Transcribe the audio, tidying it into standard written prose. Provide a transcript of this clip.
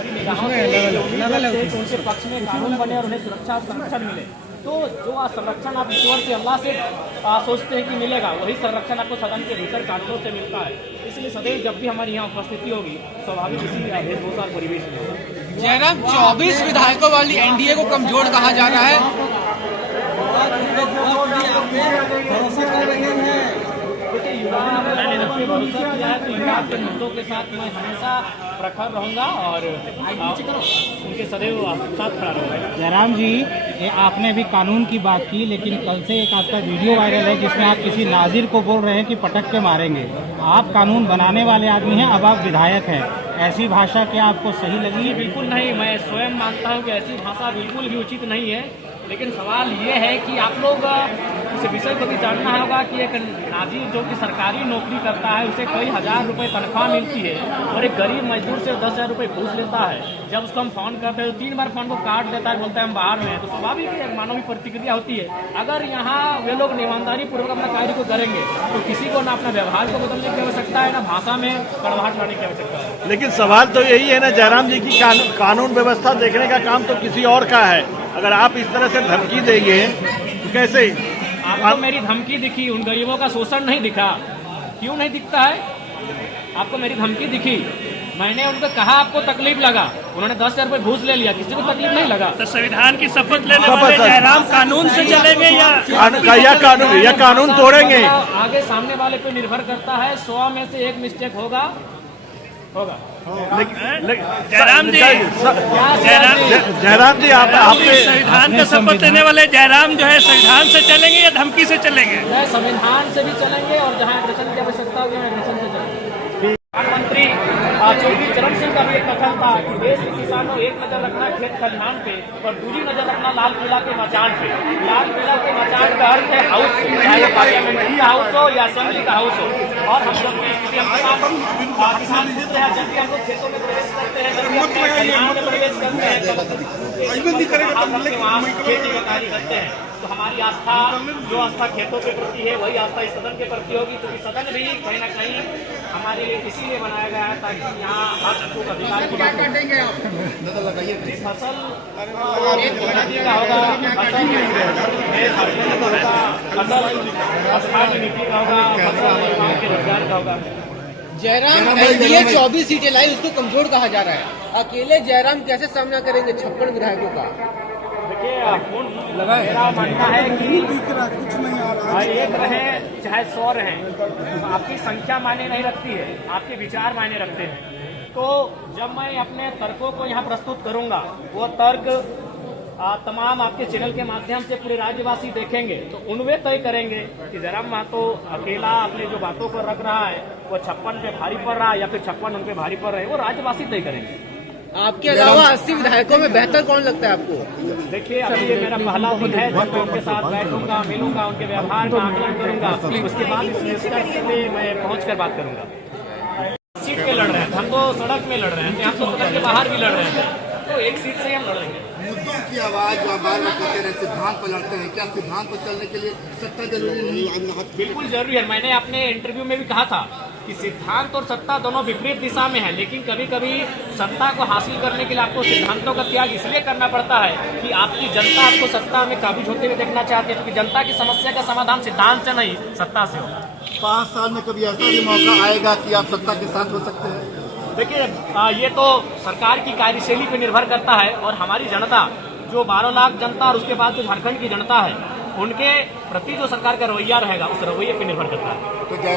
उनके पक्ष में कानून बने और उन्हें सुरक्षा और संरक्षण मिले। तो जो संरक्षण आप ईश्वर से अल्लाह से सोचते हैं कि मिलेगा, वही संरक्षण आपको सदन के भीतर कानूनों से मिलता है। इसलिए सदैव जब भी हमारी यहाँ उपस्थिति होगी स्वाभाविक इसी वेशभूषा और परिवेश में होगा। जयराम, 24 विधायकों वाली एनडीए को कमजोर कहा जा रहा है। देखिए, युवा ने भरोसा किया है तो युवा के मुद्दों के साथ मैं हमेशा प्रखर रहूंगा और उनके सदैव साथ खड़ा रहूंगा। जयराम जी, ये आपने अभी कानून की बात की, लेकिन कल से एक आपका वीडियो वायरल है जिसमें आप किसी नाजिर को बोल रहे हैं कि पटक के मारेंगे। आप कानून बनाने वाले आदमी हैं, अब आप विधायक हैं, ऐसी भाषा क्या आपको सही लगी? बिल्कुल नहीं, मैं स्वयं मानता हूं कि ऐसी भाषा बिल्कुल भी उचित नहीं है। लेकिन सवाल ये है कि आप लोग इस विषय को भी जानना होगा कि एक नाजिर जो कि सरकारी नौकरी करता है उसे कई हजार रुपए तनख्वाह मिलती है और एक गरीब मजदूर से 10,000 रुपए घूस लेता है। जब उसको हम फोन करते हैं तो 3 बार फोन को काट देता है, बोलता है हम बाहर में हैं। तो स्वाभाविक है, मानवीय प्रतिक्रिया होती है। अगर यहाँ वे लोग ईमानदारी पूर्वक अपना कार्य को करेंगे तो किसी को ना अपना व्यवहार को बदलने की आवश्यकता है, ना भाषा में कड़वाहट लाने की आवश्यकता है। लेकिन सवाल तो यही है ना जयराम जी की कानून व्यवस्था देखने का काम तो किसी और का है। अगर आप इस तरह से धमकी देंगे तो कैसे? आपको मेरी धमकी दिखी, उन गरीबों का शोषण नहीं दिखा? क्यों नहीं दिखता है? आपको मेरी धमकी दिखी, मैंने उनको कहा आपको तकलीफ लगा, उन्होंने 10,000 रुपए घूस ले लिया, किसी को तकलीफ नहीं लगा। तो संविधान की शपथ लेने वाले जयराम कानून से चलेंगे या कानून तोड़ेंगे? आगे सामने वाले पे निर्भर करता है, 100 में से 1 मिस्टेक होगा। जयराम जी, आपने संविधान का शपथ लेने वाले जयराम जो है संविधान से चलेंगे या धमकी से चलेंगे? संविधान से भी चलेंगे और जहाँ एग्रेशन की आवश्यकता होगी एग्रेशन से चलेंगे। प्रधानमंत्री चौधरी चरण सिंह का भी एक कथन था कि देश के किसानों एक नजर रखना खेत खलिहान पे और दूसरी नजर रखना लाल किला के मचान पे। लाल किला के मचान का अर्थ है हाउस, चाहे पार्लियामेंट का हाउस हो या असेंबली का हाउस हो। और हम जब भी किसान खुद रहे, जब भी हम लोग खेतों में प्रवेश करते हैं, जब भी अपने खलिहान में प्रवेश करते हैं, वहाँ खेती का कार्य करते हैं। तो हमारी आस्था, जो आस्था खेतों के प्रति है, वही आस्था इस सदन के प्रति होगी। क्योंकि सदन भी कहीं ना कहीं हमारे लिए इसीलिए बनाया गया है ताकि यहाँ हर चीजों का अधिकार की बात फसल नदी का होगा, फसल स्थानीय नीति का होगा, फसल युवाओं के रोजगार का होगा। जयराम, एनडीए 24 सीटें लाई, उसको कमजोर कहा जा रहा है। अकेले जयराम कैसे सामना करेंगे 56 विधायकों का? देखिए, मेरा मानना है कि एक रहे चाहे 100 रहे, आपकी संख्या मायने नहीं रखती है, आपके विचार मायने रखते हैं। तो जब मैं अपने तर्कों को यहाँ प्रस्तुत करूंगा, वो तर्क तमाम आपके चैनल के माध्यम से पूरे राज्यवासी देखेंगे तो उनमें तय करेंगे कि जयराम महतो अकेला अपने जो बातों को रख रहा है वो 56 पे भारी पड़ रहा है या फिर 56 उन पे भारी पड़ रहे हैं, वो राज्यवासी तय करेंगे। आपके अलावा 80 विधायकों में बेहतर कौन लगता है आपको? देखिए, अभी ये मेरा पहला दिन है जब मैं उनके साथ बैठूंगा, मिलूंगा, उनके व्यवहार का आकलन करूंगा, उसके बाद इस निष्कर्ष पे मैं पहुंचकर बात करूंगा। सीट पे लड़ रहे हैं, हम तो सड़क में लड़ रहे हैं, हम तो सड़क के बाहर भी लड़ रहे हैं, तो एक सीट से हम लड़ेंगे। मुद्दों की आवाज जो बार बार करते रहे, सिद्धांत पर लड़ते हैं, क्या सिद्धांत पर चलने के लिए सत्ता जरूरी नहीं? बिल्कुल जरूरी है। मैंने अपने इंटरव्यू में भी कहा था कि सिद्धांत और सत्ता दोनों विपरीत दिशा में है, लेकिन कभी कभी सत्ता को हासिल करने के लिए आपको सिद्धांतों का त्याग इसलिए करना पड़ता है कि आपकी जनता आपको सत्ता में काबिज होते हुए देखना चाहती है, क्योंकि जनता की समस्या का समाधान सिद्धांत से नहीं सत्ता से होगा। 5 साल में कभी ऐसा भी मौका आएगा कि आप सत्ता के साथ हो सकते हैं? देखिए, ये तो सरकार की कार्यशैली पर निर्भर करता है और हमारी जनता जो 12 लाख जनता और उसके बाद जो झारखंड की जनता है उनके प्रति जो सरकार का रवैया रहेगा उस रवैये पर निर्भर करता है।